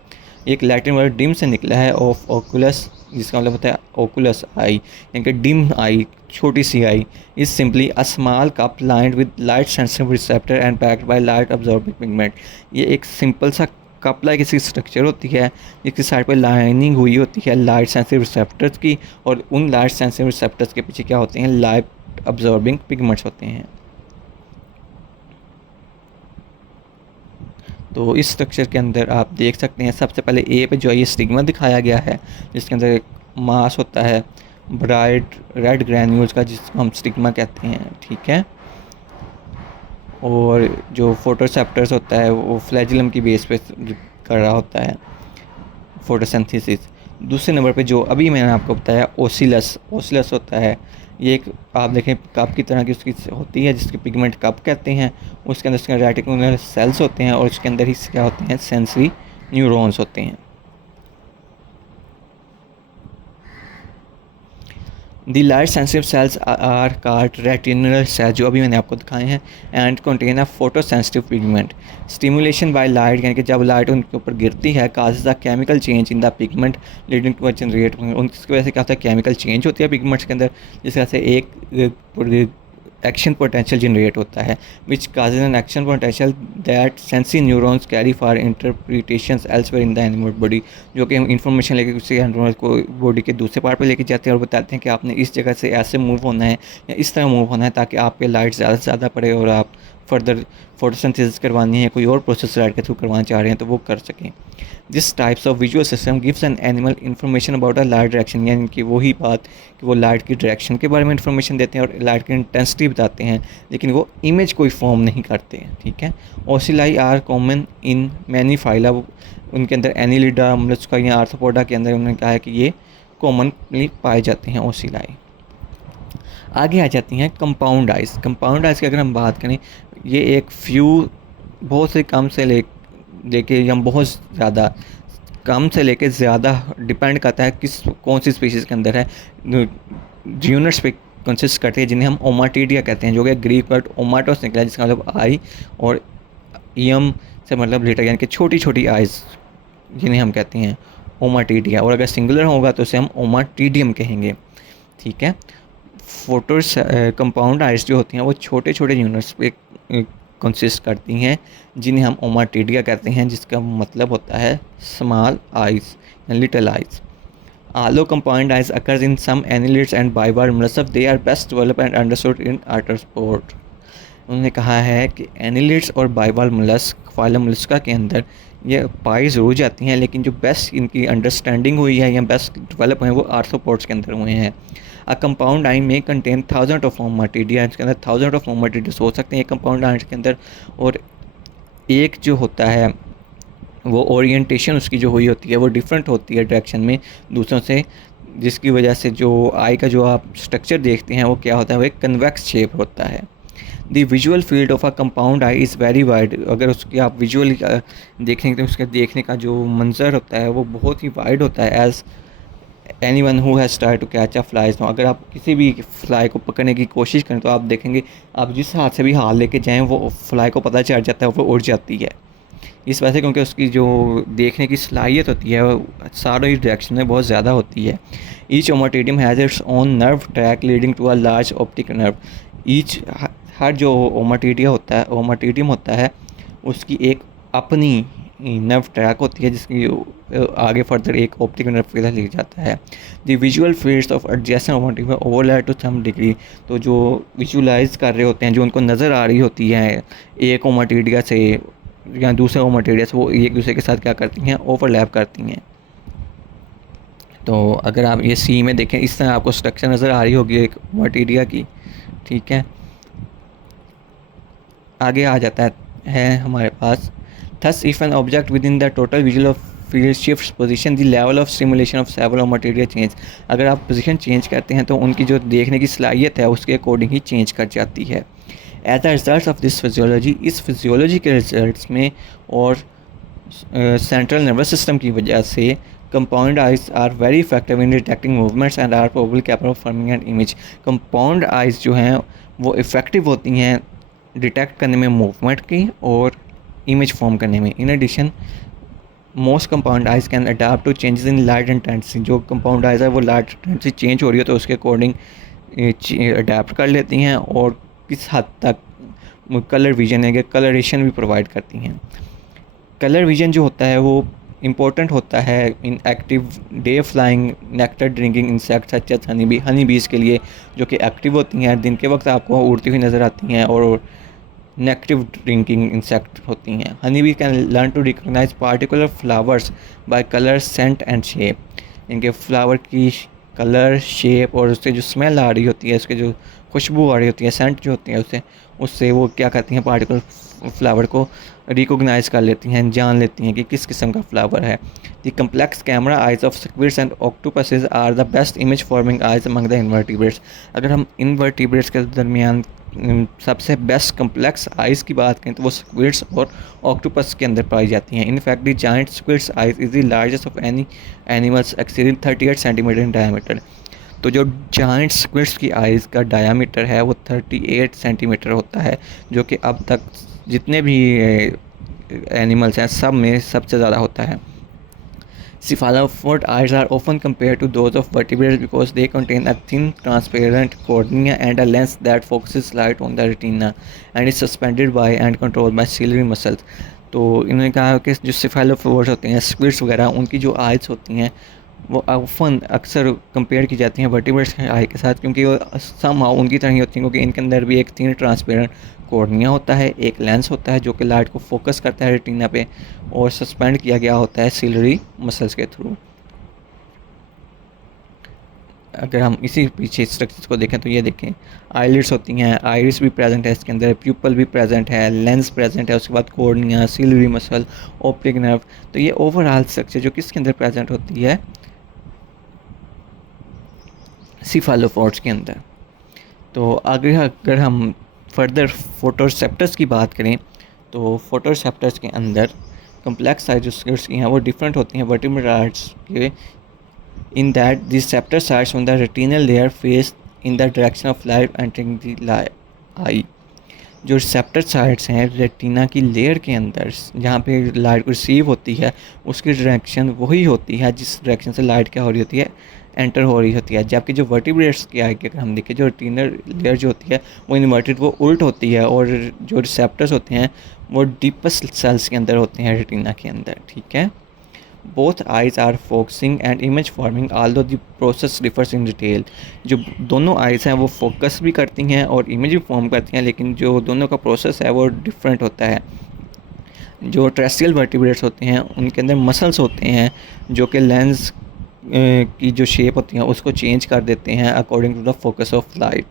एक लैटिन वर्ड डिम से निकला है ऑफ ओकुलस, जिसका मतलब होता है ओकुलस आई, यानी कि डिम आई, छोटी सी eye, is simply a small cup lined with light sensitive receptor and packed by light absorbing pigment. ये एक सिंपल सा कप लाइक इसकी स्ट्रक्चर होती है, जिसकी साइड पर लाइनिंग हुई होती है लाइट सेंसिटिव रिसेप्टर्स की, और उन लाइट सेंसिटिव रिसेप्टर्स के पीछे क्या होते हैं, लाइट अब्जॉर्बिंग पिगमेंट्स होते हैं। तो इस स्ट्रक्चर के अंदर आप देख सकते हैं सबसे पहले ए पे जो है ये स्टिग्मा दिखाया गया है, जिसके अंदर एक मास होता है ब्राइट रेड ग्रैन्यूल्स का, जिसको हम स्टिग्मा कहते हैं, ठीक है। और जो फोटोसेप्टर्स होता है वो फ्लैजिलम की बेस पे कर रहा होता है फोटोसिंथेसिस। दूसरे नंबर पे जो अभी मैंने आपको बताया ओसिलस होता है, ये एक आप देखें कप की तरह की उसकी होती है, जिसके पिगमेंट कप कहते हैं। उसके अंदर उसके रेटिकुलर सेल्स होते हैं और उसके अंदर ही क्या होते हैं, सेंसरी न्यूरॉन्स होते हैं। The light sensitive cells are called retinal cells, जो अभी मैंने आपको दिखाए हैं, and contain a photo sensitive pigment. Stimulation by light, यानी कि जब लाइट उनके ऊपर गिरती है, causes a chemical change in the pigment leading to a generate. उनकी वजह से क्या होता है, केमिकल चेंज होती है पिगमेंट्स के अंदर, जिस वजह से एक एक्शन पोटेंशियल जनरेट होता है, which causes an action potential that sensory neurons carry for interpretations elsewhere in the animal body, जो कि हम इंफॉर्मेशन लेके उससे न्यूरॉन्स को बॉडी के दूसरे पार्ट पे लेके जाते हैं और बताते हैं कि आपने इस जगह से ऐसे मूव होना है या इस तरह मूव होना है, ताकि आपके लाइट ज़्यादा से ज़्यादा पड़े और आप फर्दर फोटोसिंथेसिस करवानी है, कोई और प्रोसेस लाइट के थ्रू करवाना चाह रहे हैं तो वो कर सकें। This types of visual system gives an animal information about a light direction, यानी कि वही बात कि वो लाइट की डायरेक्शन के बारे में इन्फॉर्मेशन देते हैं और लाइट की इंटेंसिटी बताते हैं, लेकिन वो इमेज कोई फॉर्म नहीं करते हैं, ठीक है। Ocelli are common in many phyla, उनके अंदर एनिलिडा मोलस्का या आर्थ्रोपोडा के अंदर उन्होंने कहा है कि ये कॉमनली पाए जाते हैं ओसिलाई। आगे आ जाती हैं कंपाउंड आइज। कंपाउंड आइज की अगर हम बात करें, ये एक बहुत से कम से लेके या बहुत ज़्यादा कम से लेके ज़्यादा डिपेंड करता है कौन सी स्पीशीज़ के अंदर है, यूनिट्स पे कंसिस्ट करती है, जिन्हें हम ओमाटीडिया कहते हैं, जो कि ग्रीक वर्ड ओमाटोस निकला है, जिसका मतलब आई, और ईयम से मतलब लिटर, यानी कि छोटी छोटी आइज़, जिन्हें हम कहते हैं ओमाटीडिया, और अगर सिंगुलर होगा तो उसे हम ओमाटीडियम कहेंगे, ठीक है। फोटोस कंपाउंड आइज जो होती हैं वो छोटे छोटे यूनिट्स पे कंसिस्ट करती हैं, जिन्हें हम ओमाटीडिया कहते हैं, जिसका मतलब होता है स्मॉल आइज या little eyes. Although compound eyes occurs in some annelids and bivalve molluscs, they are best developed and understood in arthropod। उन्होंने कहा है कि एनिलिड्स और बाइवाल्व मोलस्क फाइलम मोलस्का के अंदर ये पाई ज़रूर जाती हैं, लेकिन जो बेस्ट इनकी अंडरस्टैंडिंग हुई है या बेस्ट डेवलप हुए हैं वो आर्थ्रोपोड्स के अंदर हुए हैं। अ कंपाउंड आई में कंटेन 1000 ऑफ ओमाटीडिया, इसके अंदर 1000 ऑफ ओमाटीडिया हो सकते हैं एक कंपाउंड आई के अंदर। और एक जो होता है वो ओरिएंटेशन उसकी जो हुई होती है वो डिफरेंट होती है डायरेक्शन में दूसरों से, जिसकी वजह से जो आई का जो आप स्ट्रक्चर देखते हैं वो क्या होता है, वो एक कन्वेक्स शेप होता है। The visual field of a compound I is very wide. अगर उसकी आप विजुअली देखेंगे तो उसके देखने का जो मंजर होता है वो बहुत ही वाइड होता है। As anyone who has try to catch a flies, अगर आप किसी भी फ्लाई को पकड़ने की कोशिश करें तो आप देखेंगे आप जिस हाथ से भी हाथ लेके जाएँ वो फ्लाई को पता चल जाता है, वो उड़ जाती है। इस वजह से क्योंकि उसकी जो देखने की सलाहियत होती है वो सारों ही डायरेक्शन में बहुत ज़्यादा होती है। Each ommatidium has its own nerve tract leading to a large optic nerve. हर जो ओमाटीडियम होता है उसकी एक अपनी नर्व ट्रैक होती है, जिसकी आगे फर्दर एक ऑप्टिक नर्व के ले जाता है। The visual fields of adjacent ommatidium overlap to some degree, तो जो विजुलाइज कर रहे होते हैं, जो उनको नज़र आ रही होती है एक ओमाटीडिया से या दूसरे ओमाटीडिया से, वो एक दूसरे के साथ क्या करती हैं, ओवरलैप करती हैं। तो अगर आप ये सी में देखें इस तरह आपको स्ट्रक्चर नज़र आ रही होगी एक ओमाटीडिया की, ठीक है। आगे आ जाता है हमारे पास thus if an object within the total visual of field shift position the level of stimulation of several ommatidia change. अगर आप पोजीशन चेंज करते हैं तो उनकी जो देखने की सलाहियत है उसके अकॉर्डिंग ही चेंज कर जाती है। As a result of this physiology, इस फिजियोलॉजी के रिजल्ट्स में और सेंट्रल नर्वस सिस्टम की वजह से compound eyes are very effective in detecting movements and are probably capable of forming an image. Compound eyes जो हैं वो इफ़ेक्टिव होती हैं डिटेक्ट करने में मूवमेंट की और इमेज फॉर्म करने में। In addition most compound eyes can adapt to changes in light intensity. जो कंपाउंड आइज है वो लाइट इंटेंसिटी चेंज हो रही है तो उसके अकॉर्डिंग अडाप्ट कर लेती हैं और किस हद तक कलर विजन है, कलरेशन भी प्रोवाइड करती हैं। कलर विजन जो होता है वो इम्पोर्टेंट होता है in active day flying nectar drinking insect such as honey bees के लिए, जो कि एक्टिव होती हैं, दिन के वक्त आपको उड़ती हुई नज़र आती हैं और नेक्टिव ड्रिंकिंग इंसेक्ट होती हैं। Honey bee can learn to recognise particular flowers by colour, scent and shape. इनके फ्लावर की कलर, शेप और उससे जो स्मेल आ रही होती है, उसके जो खुशबू आ रही होती है, सेंट जो होती है, उससे उससे वो क्या करती हैं, पार्टिकुलर फ्लावर को रिकॉग्नाइज कर लेती हैं, जान लेती हैं कि किस किस्म का फ्लावर है। The complex camera eyes of squids and octopuses are the best image forming eyes among the invertebrates. अगर हम इन्वर्टिब्रेट्स के दरमियान सबसे बेस्ट कम्प्लेक्स आइज़ की बात करें तो वो स्क्विड्स और ऑक्टोपस के अंदर पाई जाती हैं। In fact the giant squids eyes is the largest of any animals exceeding 38 centimetre in diameter. तो जो जायंट स्क्विड्स की आइज़ का डायामीटर है वो 38 सेंटीमीटर होता है, जो कि अब तक जितने भी एनिमल्स हैं सब में सबसे ज़्यादा होता है। Cephalopod eyes are often compared to those of vertebrates because they contain a thin, transparent cornea and a lens that focuses light on the retina and is suspended by and controlled by ciliary muscles. तो इन्होंने कहा कि जो cephalopods होते हैं, squids वगैरह, उनकी जो आइज़ होती हैं वो ऑफन अक्सर कंपेयर की जाती हैं वर्टिब्रेट्स के आई के साथ, क्योंकि वो समहाउ उनकी तरह ही होती हैं, क्योंकि इनके अंदर भी एक थिन ट्रांसपेरेंट कॉर्निया होता है, एक लेंस होता है जो कि लाइट को फोकस करता है रेटिना पे, और सस्पेंड किया गया होता है सिलरी मसल्स के थ्रू। अगर हम इसी पीछे स्ट्रक्चर्स को देखें तो ये देखें, आईलिड्स होती हैं, आइरिस भी प्रेजेंट है इसके अंदर, प्यूपल भी प्रेजेंट है, लेंस प्रेजेंट है, उसके बाद cornea, ciliary muscle, optic nerve. तो ये ओवरऑल स्ट्रक्चर जो किसके अंदर प्रेजेंट होती है, सीफालोपोड्स के अंदर। तो आगे अगर हम फर्दर फोटोरिसेप्टर्स की बात करें तो फोटोरिसेप्टर्स के अंदर कम्प्लेक्स साइज जो स्किट्स की हैं वो डिफरेंट होती हैं वर्टिब्रेट्स के, in that the receptor sites on the retinal layer face in the direction of light entering the eye. जो रिसेप्टर साइट्स हैं रेटिना की लेयर के अंदर जहाँ पे लाइट को रिसीव होती है, उसकी डायरेक्शन वही होती है जिस डायरेक्शन से लाइट क्या हो रही होती है, एंटर हो रही होती है। जबकि जो वर्टिब्रेट्स की आई के अगर हम देखें, जो रेटिनल लेयर जो होती है वो इन्वर्टेड, वो उल्ट होती है, और जो रिसेप्टर्स होते हैं वो डीपेस्ट सेल्स के अंदर होते हैं रेटिना के अंदर, ठीक है। Both eyes are focusing and image forming although the process differs in detail. जो दोनों आइज़ हैं वो फोकस भी करती हैं और इमेज भी फॉर्म करती हैं, लेकिन जो दोनों का प्रोसेस है वो डिफरेंट होता है। जो टेरेस्ट्रियल वर्टिब्रेट्स होते हैं उनके अंदर मसल्स होते हैं जो कि लेंस की जो शेप होती है उसको चेंज कर देते हैं according to the focus of light,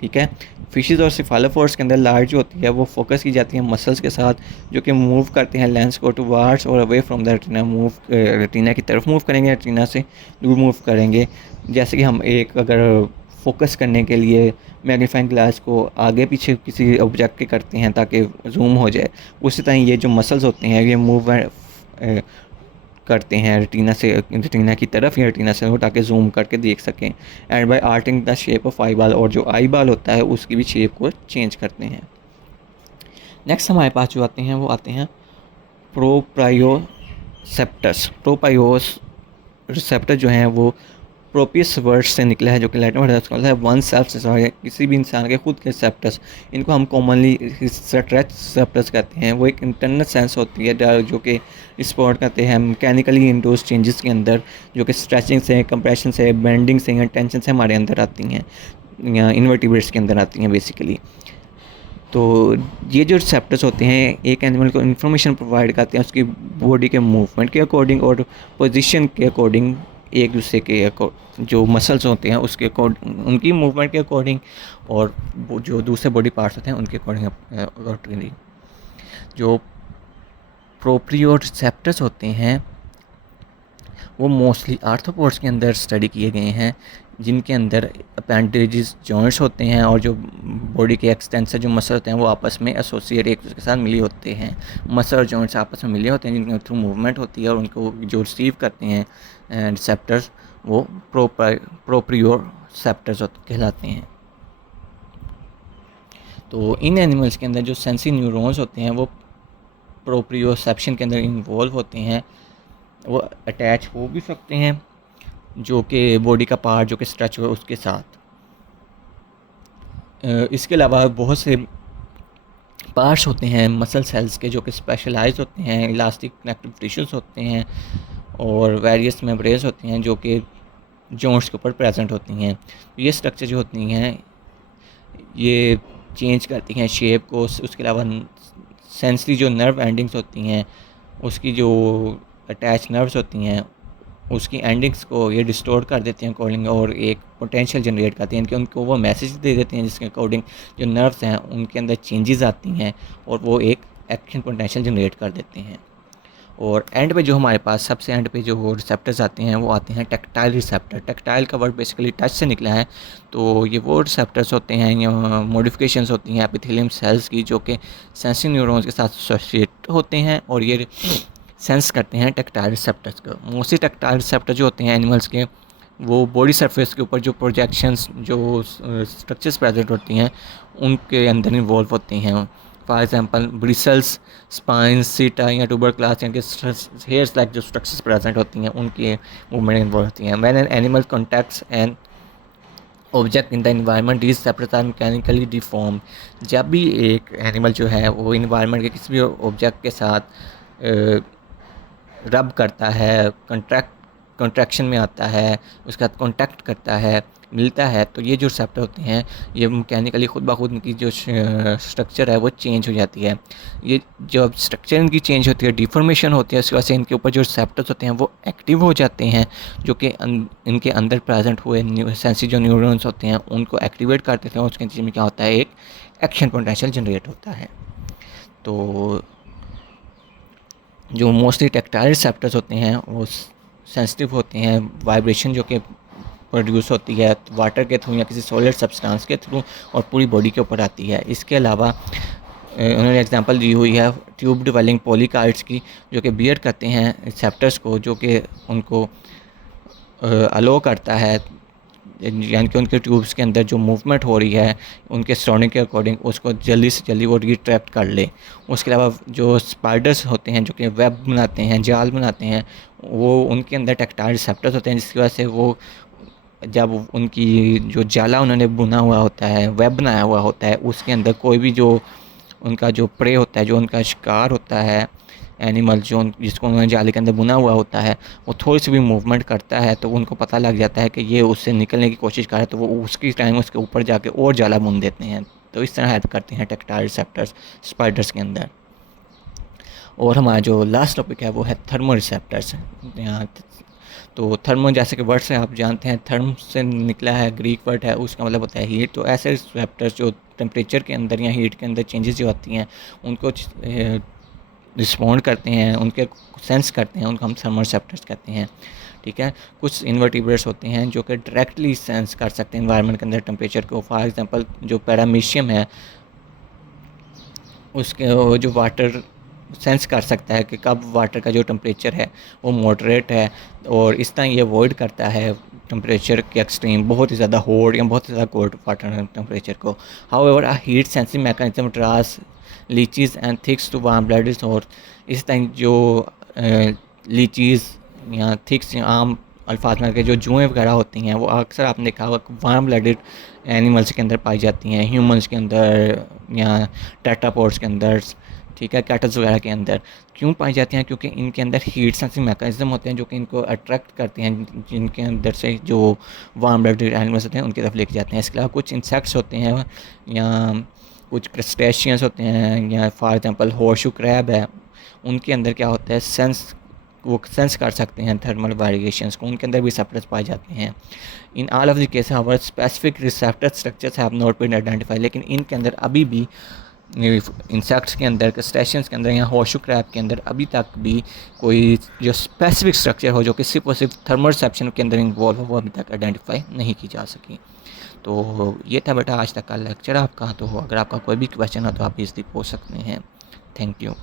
ठीक है। फिशेस और सिफालोपोड्स के अंदर लाइट जो होती है वो फोकस की जाती है मसल्स के साथ, जो कि मूव करते हैं लेंस को टुवार्ड्स और away from the retina. Retina की तरफ मूव करेंगे, रेटिना से दूर मूव करेंगे। जैसे कि हम एक अगर फोकस करने के लिए मैग्नीफाइंग ग्लास को आगे पीछे किसी ऑब्जेक्ट के करते हैं ताकि जूम हो जाए, उसी तरह ये जो मसल्स होते हैं ये मूव करते हैं रेटिना से, रेटिना की तरफ या रेटिना से, ताकि जूम करके देख सकें। And by altering the shape of eyeball, और जो आई बाल होता है उसकी भी शेप को चेंज करते हैं। नेक्स्ट हमारे पास जो आते हैं वो आते हैं प्रोप्रायोसेप्टर्स। प्रोप्रायोसेप्टर जो हैं वो प्रोपियस वर्ड से निकला है, जो कि लैटिन वर्ड है वन सेल्फ, किसी भी इंसान के खुद के सेप्टर्स। इनको हम कॉमनली स्ट्रेच सेप्टर्स कहते हैं। वो एक इंटरनल सेंस होती है जो कि स्पॉट करते हैं मैकेनिकली इंडोज चेंजेस के अंदर, जो कि स्ट्रेचिंग से, कंप्रेशन से, बेंडिंग से या टेंशन से हमारे अंदर आती हैं, या इन्वर्टिब्रेट्स के अंदर आती हैं बेसिकली। तो ये जो रिसेप्टर्स होते हैं एक एनिमल को इन्फॉर्मेशन प्रोवाइड करते हैं उसकी बॉडी के मूवमेंट के अकॉर्डिंग और पोजीशन के अकॉर्डिंग, एक दूसरे के जो मसल्स होते हैं उसके अकॉर्डिंग, उनकी मूवमेंट के अकॉर्डिंग, और जो दूसरे बॉडी पार्ट्स होते हैं उनके अकॉर्डिंग। जो प्रोप्रियोसेप्टर्स होते हैं वो मोस्टली आर्थ्रोपोड्स के अंदर स्टडी किए गए हैं, जिनके अंदर अपेंडेजेस जॉइंट्स होते हैं और जो बॉडी के एक्सटेंसर जो मसल होते हैं वो आपस में एसोसिएट एक दूसरे के साथ मिले होते हैं। मसल और जॉइंट्स आपस में मिले होते हैं जिनके थ्रू मूवमेंट होती है, और उनको जो रिसीव करते हैं रिसेप्टर्स वो प्रोप्रियोसेप्टर्स कहलाते हैं। तो इन एनिमल्स के अंदर जो सेंसरी न्यूरॉन्स होते हैं वो प्रोप्रियोसेप्शन के अंदर इन्वॉल्व होते हैं। वो अटैच हो भी सकते हैं जो कि बॉडी का पार्ट जो कि स्ट्रेच हो उसके साथ। इसके अलावा बहुत से पार्ट्स होते हैं मसल सेल्स के जो कि स्पेशलाइज होते हैं, इलास्टिक कनेक्टिव टिश्यूज़ होते हैं, और वेरियस मेम्ब्रेन्स होती हैं जो कि जॉइंट्स के ऊपर प्रेजेंट होती हैं। ये स्ट्रक्चर जो होती हैं ये चेंज करती हैं शेप को। उसके अलावा सेंसरी जो नर्व एंडिंग्स होती हैं, उसकी जो अटैच नर्व्स होती हैं, उसकी एंडिंग्स को ये डिस्टोर कर देती हैं अकॉर्डिंग, और एक पोटेंशियल जनरेट करती हैं कि उनको वो मैसेज दे देती हैं जिसके अकॉर्डिंग जो नर्व्स हैं उनके अंदर चेंजेस आती हैं और वो एक एक्शन पोटेंशियल जनरेट कर देते हैं। और एंड पे जो हमारे पास सबसे एंड पे जो रिसेप्टर्स आते हैं वो आते हैं टैक्टाइल रिसेप्टर। टैक्टाइल का वर्ड बेसिकली टच से निकला है, तो ये वो रिसेप्टर्स होते हैं या मॉडिफिकेशंस होती हैं एपिथेलियम सेल्स की, जो कि सेंसिंग न्यूरॉन्स के साथ एसोसिएट होते हैं और ये सेंस करते हैं टैक्टाइल रिसेप्टर्स को। मोस्टली टैक्टाइल रिसेप्टर जो होते हैं एनिमल्स के, वो बॉडी सरफेस के ऊपर जो प्रोजेक्शंस जो स्ट्रक्चर्स प्रेजेंट होती हैं उनके अंदर इन्वॉल्व होती हैं। For example bristles, spines, seta या ट्यूबर क्लास या हेयर्स लाइक जो स्ट्रक्चर्स प्रेजेंट होती हैं उनकी मूवमेंट इन्वॉल्व होती हैं। When an animal contacts an object in the environment these receptors are mechanically deform. जब भी एक एनिमल जो है वो इन्वायरमेंट के किसी भी ऑब्जेक्ट के साथ रब करता है, कंट्रैक्शन में आता है, उसके साथ कॉन्टैक्ट करता है, मिलता है, तो ये जो रिसेप्टर होते हैं ये मैकेनिकली खुद ब खुद इनकी जो स्ट्रक्चर है वो चेंज हो जाती है। ये जब स्ट्रक्चर इनकी चेंज होती है, डिफॉर्मेशन होती है, उसकी वजह से इनके ऊपर जो रिसेप्टर्स होते हैं वो एक्टिव हो जाते हैं, जो कि इनके अंदर प्रेजेंट हुए सेंसरी जो न्यूरॉन्स होते हैं उनको एक्टिवेट कर देते हैं और उसके नतीजे में क्या होता है, एक एक्शन पोटेंशियल जनरेट होता है। तो जो मोस्टली टैक्टाइल रिसेप्टर्स होते हैं वो सेंसिटिव होते हैं वाइब्रेशन जो कि प्रोड्यूस होती है वाटर के थ्रू या किसी सॉलिड सब्सटेंस के थ्रू और पूरी बॉडी के ऊपर आती है। इसके अलावा उन्होंने एग्जांपल दी हुई है ट्यूब डिवेलिंग पॉलीकार्ड्स की, जो कि बियर करते हैं रिसेप्टर्स को, जो कि उनको अलो करता है, यानी कि उनके ट्यूब्स के अंदर जो मूवमेंट हो रही है उनके सराउंडिंग के अकॉर्डिंग उसको जल्दी से जल्दी वो रिट्रैक्ट कर ले। उसके अलावा जो स्पाइडर्स होते हैं जो कि वेब बनाते हैं, जाल बनाते हैं, वो उनके अंदर टैक्टाइल रिसेप्टर्स होते हैं, जिसकी वजह से वो जब उनकी जो जाला उन्होंने बुना हुआ होता है, वेब बनाया हुआ होता है, उसके अंदर कोई भी जो उनका जो प्रे होता है, जो उनका शिकार होता है एनिमल, जो जिसको उन्होंने जाले के अंदर बुना हुआ होता है, वो थोड़ी सी भी मूवमेंट करता है तो उनको पता लग जाता है कि ये उससे निकलने की कोशिश कर रहा है, तो वो उसकी टाइम उसके ऊपर जाके और जाला बुन देते हैं। तो इस तरह हेल्प करते हैं टैक्टाइल रिसेप्टर्स स्पाइडर्स के अंदर। और हमारा जो लास्ट टॉपिक है वो है थर्मो रिसेप्टर्स। तो थर्मो जैसे कि वर्ड से आप जानते हैं, थर्म से निकला है, ग्रीक वर्ड है, उसका मतलब होता है हीट। तो ऐसे रिसेप्टर्स जो टेम्परेचर के अंदर या हीट के अंदर चेंजेस जो आती हैं उनको रिस्पॉन्ड करते हैं, उनके सेंस करते हैं, उनको हम थर्मो रिसेप्टर्स कहते हैं। ठीक है, कुछ इन्वर्टिब्रेट्स होते हैं जो कि डायरेक्टली सेंस कर सकते हैं इन्वायरमेंट के अंदर टेम्परेचर को। फॉर एग्जांपल जो पैरामीशियम है उसके वो जो वाटर सेंस कर सकता है कि कब वाटर का जो टेम्परेचर है वो मॉडरेट है, और इस तरह ये अवॉइड करता है टेम्परेचर के एक्सट्रीम, बहुत ही ज़्यादा हॉट या बहुत ही ज़्यादा कोल्ड वाटर टेम्परेचर को। However a heat sensing mechanism trans leeches and ticks to warm blooded, और इस तरह जो लीचीज़ या थिक्स आम अल्फाज में के जो जुएँ वगैरह होती हैं वो अक्सर आपने देखा होगा वार्म ब्लडेड एनिमल्स के अंदर पाई जाती हैं, ह्यूमंस के अंदर या टेट्रापोड्स के अंदर, ठीक है, कैटल्स वगैरह के अंदर। क्यों पाई जाती हैं? क्योंकि इनके अंदर हीट सेंसिंग मैकेनिज्म होते हैं जो कि इनको अट्रैक्ट करते हैं, जिनके अंदर से जो वार्म ब्लडेड एनिमल्स होते हैं उनकी तरफ लेके जाते हैं। इसके अलावा कुछ इंसेक्ट्स होते हैं या कुछ क्रस्टेशियंस होते हैं, या फॉर एग्जांपल हॉर्सशू क्रैब है, उनके अंदर क्या होता है वो सेंस कर सकते हैं थर्मल वेरिएशंस को, उनके अंदर भी रिसेप्टर्स पाए जाते हैं। In all of the case हमारे specific receptor structures have not been identify, लेकिन इनके अंदर अभी भी इंसेक्ट्स के अंदर, क्रस्टेशियंस के अंदर या हॉर्सशू क्रैब के अंदर अभी तक भी कोई जो स्पेसिफिक स्ट्रक्चर हो जो कि सिर्फ और सिर्फ थर्मल रिसेप्शन के अंदर इन्वॉल्व हो वो अभी तक आइडेंटिफाई नहीं की जा सकी। तो ये था बेटा आज तक का लेक्चर आपका। तो अगर आपका कोई भी क्वेश्चन हो तो आप इजली पूछ सकते हैं। Thank you.